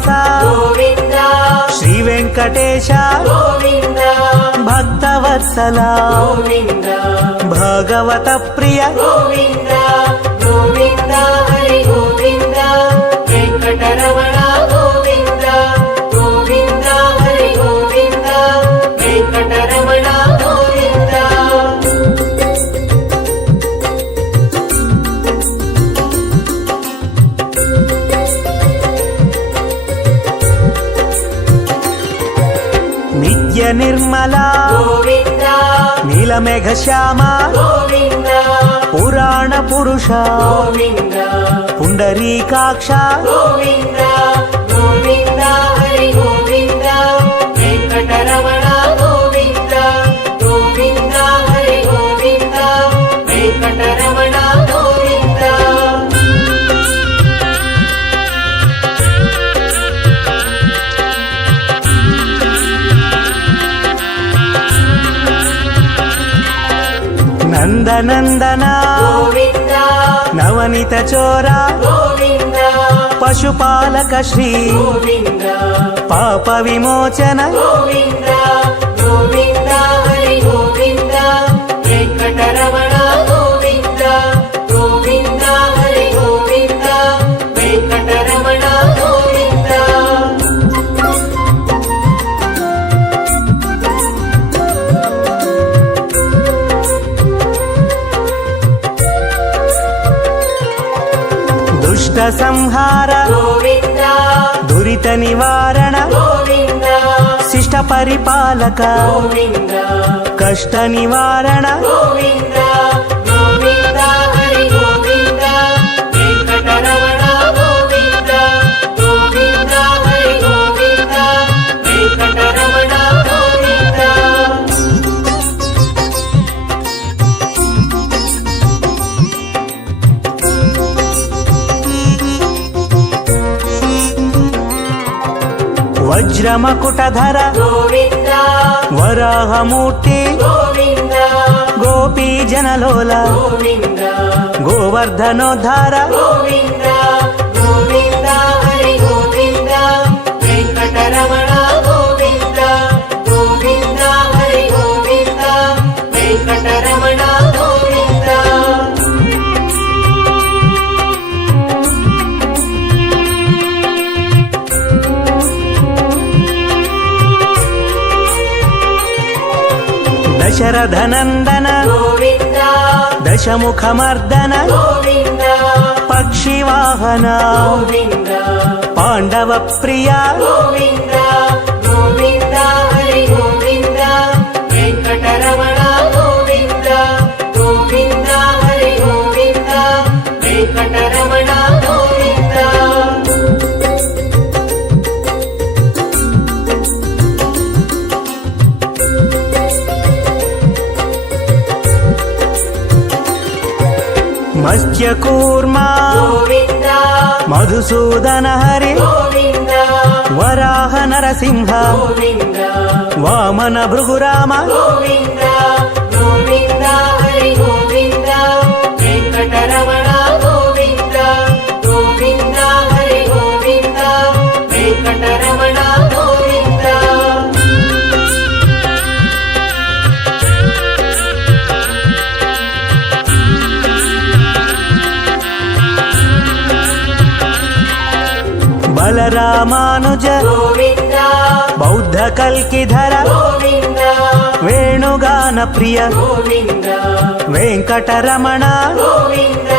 శ్రీనివాస గోవింద శ్రీ వెంకటేశ గోవింద భక్తవత్సల గోవింద భగవత ప్రియ గోవింద గోవింద హరి గోవింద వెంకటరమణ గోవింద గోవింద హరి గోవింద వెంకటరమణ గోవింద నిత్య నిర్మల గోవింద నీలమేఘ శ్యామ గోవింద పురాణ పురుష గోవింద పుండరీకాక్ష గోవింద గోవింద హరి గోవింద వెంకటరమణ గోవింద గోవింద హరి గోవింద వెంకటరమణ గోవింద నందనందన గోవింద నవనిత చోర గోవింద పశుపాలక శ్రీ గోవింద పాప విమోచన గోవింద గోవింద హరి గోవింద వెంకటరమణ గోవింద గోవింద హరి గోవింద వెంకటరమణ గోవింద దుష్ట సంహార గోవింద దురిత నివారణ గోవింద శిష్ట పరిపాలక గోవింద కష్ట నివారణ గోవింద గోవింద హరి గోవింద వెంకటరమణ గోవింద గోవింద హరి గోవింద వెంకటరమణ గోవింద వజ్రమకుటధర గోవింద వరాహమూర్తి గోవింద గోపీ జనలోల గోవింద గోవర్ధనోద్ధార గోవింద గోవింద హరి గోవింద వెంకటరమణ గోవింద గోవింద హరి గోవింద వెంకటరమణ గోవింద దశరథనందన గోవింద దశముఖమర్దన గోవింద పక్షివాహన గోవింద పాండవ ప్రియ గోవింద గోవింద హరి గోవింద వెంకటరమణ గోవింద గోవింద హరి గోవింద వెంకటరమణ గోవింద మత్స్యకూర్మ గోవింద మధుసూదన హరి గోవింద వరాహ నరసింహ గోవింద వామన భృగురామ గోవింద గోవింద హరి గోవింద వెంకటరమణ గోవింద గోవింద హరి గోవింద వెంకటరమణ గోవింద బలరామానుజ గోవింద బౌద్ధ కల్కిధర గోవింద వేణుగాన ప్రియ గోవింద వెంకటరమణ గోవింద